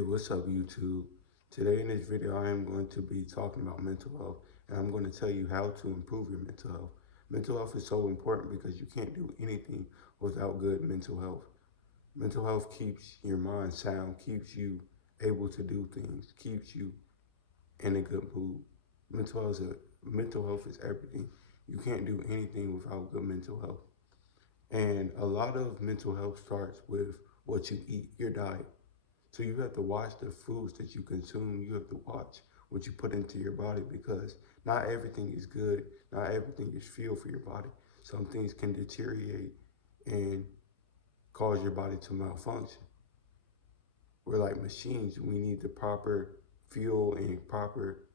Hey, what's up, YouTube? Today in this video, I am going to be talking about mental health, and I'm going to tell you how to improve your mental health. Mental health is so important because you can't do anything without good mental health. Mental health keeps your mind sound, keeps you able to do things, keeps you in a good mood. Mental health is everything. You can't do anything without good mental health. And a lot of mental health starts with what you eat, your diet. So you have to watch the foods that you consume. You have to watch what you put into your body because not everything is good. Not everything is fuel for your body. Some things can deteriorate and cause your body to malfunction. We're like machines. We need the proper fuel and proper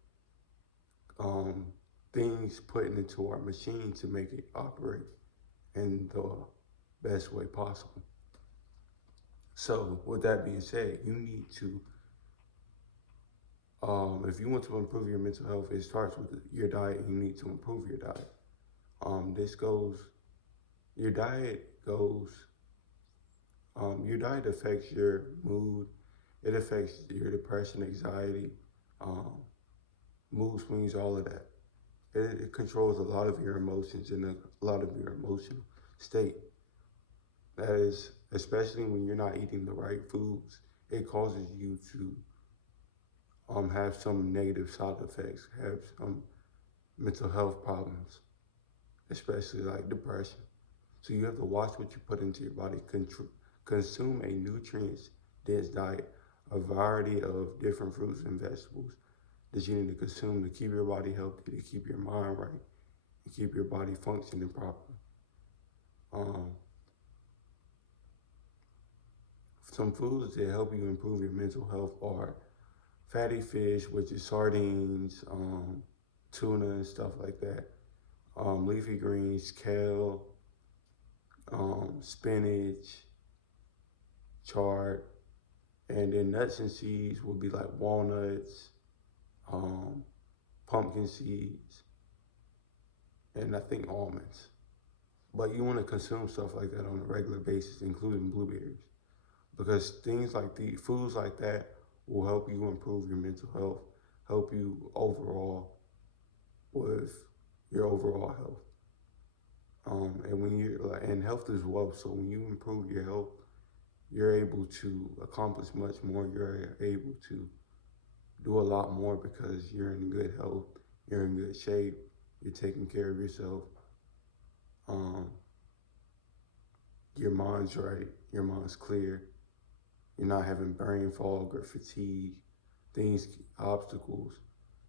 um, things put into our machine to make it operate in the best way possible. So with that being said, you need to if you want to improve your mental health, it starts with your diet. You need to improve your diet. Your diet goes, your diet affects your mood. It affects your depression, anxiety, um, mood swings, all of that. It controls a lot of your emotions and a lot of your emotional state. That is, especially when you're not eating the right foods, it causes you to have some negative side effects, have some mental health problems, especially like depression. So you have to watch what you put into your body. Consume a nutrient-dense diet, a variety of different fruits and vegetables that you need to consume to keep your body healthy, to keep your mind right, and keep your body functioning properly. Um, some foods that help you improve your mental health are fatty fish, which is sardines, tuna and stuff like that. Leafy greens, kale, spinach, chard, and then nuts and seeds would be like walnuts, um, pumpkin seeds, and I think almonds. But you want to consume stuff like that on a regular basis, including blueberries, because things like the foods like that will help you improve your mental health, help you overall with your overall health. And health is wealth. So when you improve your health, you're able to accomplish much more. You're able to do a lot more because you're in good health, you're in good shape, you're taking care of yourself. Um, your mind's right, your mind's clear. You're not having brain fog or fatigue, obstacles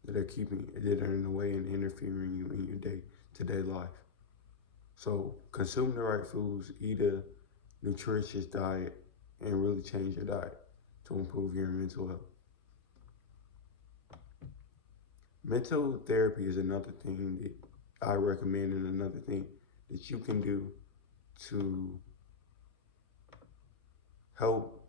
that are in the way and interfering you in your day-to-day life. So consume the right foods, eat a nutritious diet, and really change your diet to improve your mental health. Mental therapy is another thing that I recommend, and another thing that you can do to help.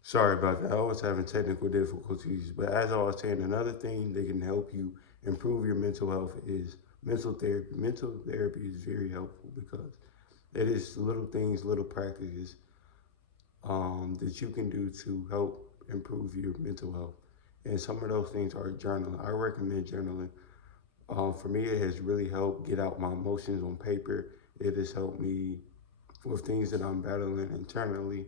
Sorry about that. I was having technical difficulties, but as I was saying, another thing that can help you improve your mental health is mental therapy. Mental therapy is very helpful because it is little things, little practices that you can do to help improve your mental health. And some of those things are journaling. I recommend journaling. For me, it has really helped get out my emotions on paper. It has helped me with things that I'm battling internally.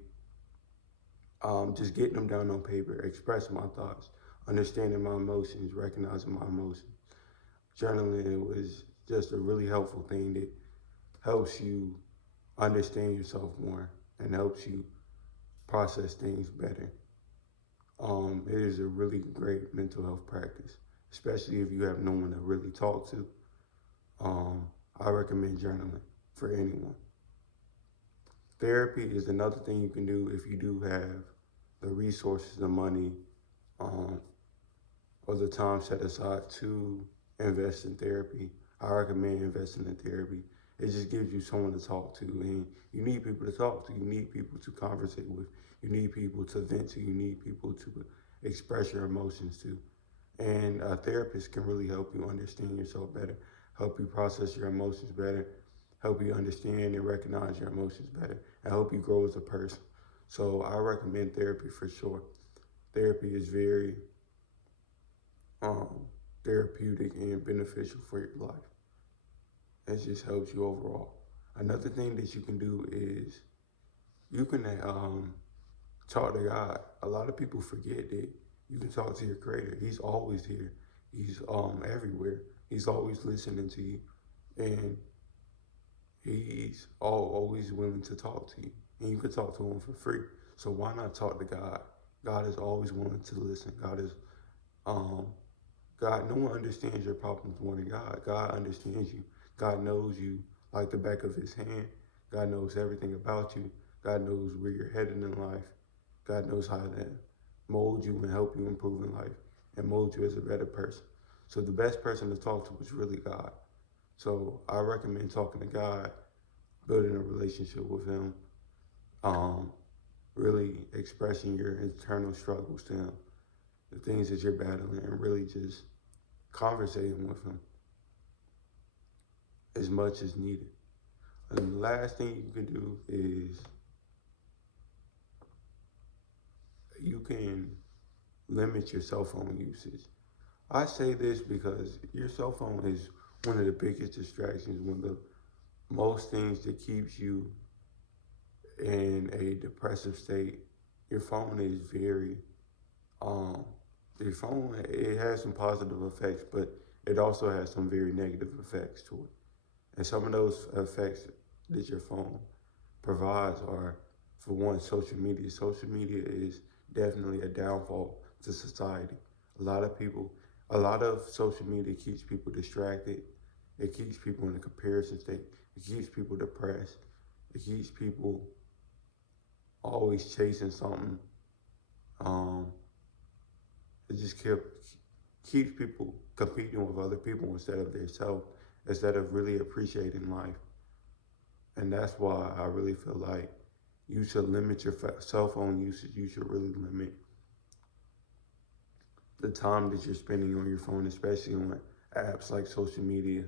Just getting them down on paper, expressing my thoughts, understanding my emotions, recognizing my emotions. Journaling was just a really helpful thing that helps you understand yourself more and helps you process things better. It is a really great mental health practice, especially if you have no one to really talk to. I recommend journaling for anyone. Therapy is another thing you can do if you do have the resources, the money, or the time set aside to invest in therapy. I recommend investing in therapy. It just gives you someone to talk to, and you need people to talk to. You need people to conversate with. You need people to vent to. You need people to express your emotions to. And a therapist can really help you understand yourself better, help you process your emotions better, help you understand and recognize your emotions better, and help you grow as a person. So I recommend therapy for sure. Therapy is very um, therapeutic and beneficial for your life. It just helps you overall. Another thing that you can do is you can talk to God. A lot of people forget that you can talk to your Creator. He's always here. He's everywhere. He's always listening to you, and he's always willing to talk to you. And you can talk to him for free. So why not talk to God? God is always willing to listen. Um, God. No one understands your problems more than God. God understands you. God knows you like the back of His hand. God knows everything about you. God knows where you're headed in life. God knows how to mold you and help you improve in life and mold you as a better person. So the best person to talk to is really God. So I recommend talking to God, building a relationship with Him, um, really expressing your internal struggles to Him, the things that you're battling, and really just conversating with Him as much as needed. And the last thing you can do is you can limit your cell phone usage. I say this because your cell phone is one of the biggest distractions, one of the most things that keeps you in a depressive state. Your phone is very, um, your phone, it has some positive effects, but it also has some very negative effects to it. And some of those effects that your phone provides are, for one, social media. Social media is definitely a downfall to society. A lot of people, a lot of social media keeps people distracted. It keeps people in a comparison state. It keeps people depressed. It keeps people always chasing something. Um, it just keeps people competing with other people instead of themselves, instead of really appreciating life. And that's why I really feel like you should limit your cell phone usage. You should really limit the time that you're spending on your phone, especially on apps like social media,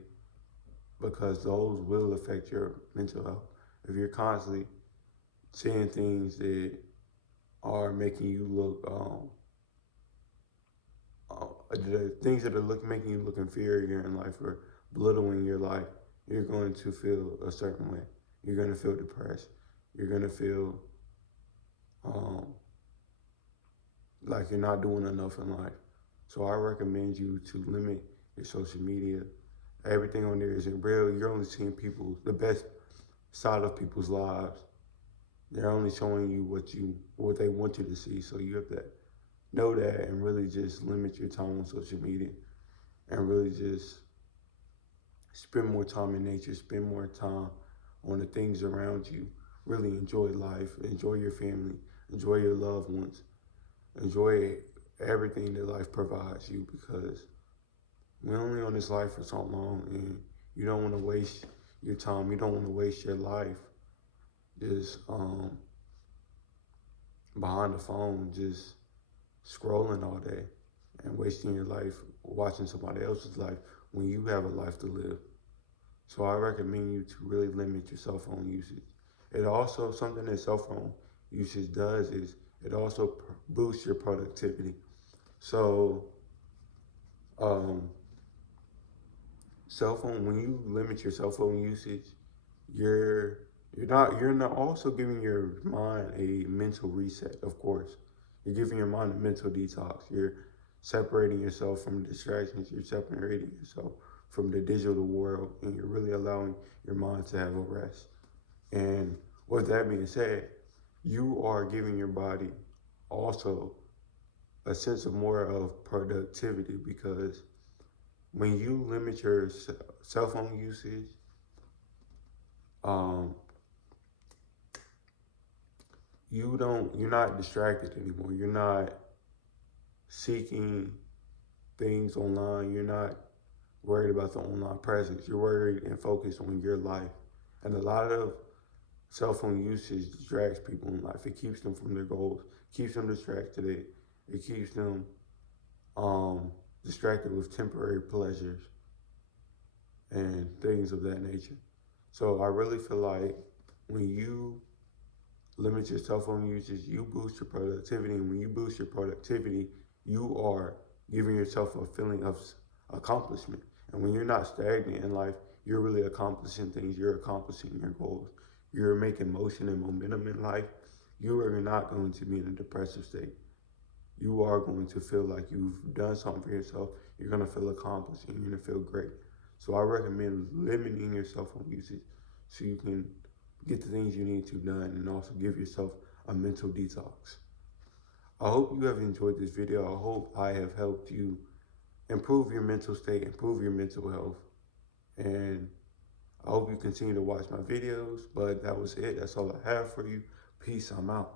because those will affect your mental health. If you're constantly seeing things that are making you look, the things that are making you look inferior in life or belittling your life, you're going to feel a certain way. You're going to feel depressed. You're going to feel um, like you're not doing enough in life. So I recommend you to limit your social media. Everything on there isn't real. You're only seeing the best side of people's lives. They're only showing you what they want you to see. So you have to know that and really just limit your time on social media and really just spend more time in nature, spend more time on the things around you. Really enjoy life, enjoy your family, enjoy your loved ones, enjoy everything that life provides you, because we're only on this life for so long, and you don't want to waste your time. You don't want to waste your life just behind the phone, just scrolling all day and wasting your life watching somebody else's life when you have a life to live. So I recommend you to really limit your cell phone usage. It also, something that cell phone usage does is it also boosts your productivity. So, um, cell phone, when you limit your cell phone usage, you're you're not also giving your mind a mental reset, of course. You're giving your mind a mental detox. You're separating yourself from distractions. You're separating yourself from the digital world, and you're really allowing your mind to have a rest. And with that being said, you are giving your body also a sense of more of productivity, because when you limit your cell phone usage, um, you're not distracted anymore. You're not seeking things online. You're not worried about the online presence. You're worried and focused on your life. And a lot of cell phone usage distracts people in life. It keeps them from their goals, keeps them distracted. It keeps them distracted with temporary pleasures and things of that nature. So I really feel like when you limit your cell phone usage, you boost your productivity. And when you boost your productivity, you are giving yourself a feeling of accomplishment. And when you're not stagnant in life, you're really accomplishing things. You're accomplishing your goals. You're making motion and momentum in life. You are not going to be in a depressive state. You are going to feel like you've done something for yourself. You're going to feel accomplished and you're going to feel great. So I recommend limiting your cell phone usage so you can get the things you need to done and also give yourself a mental detox. I hope you have enjoyed this video. I hope I have helped you improve your mental state, improve your mental health. And I hope you continue to watch my videos. But that was it. That's all I have for you. Peace. I'm out.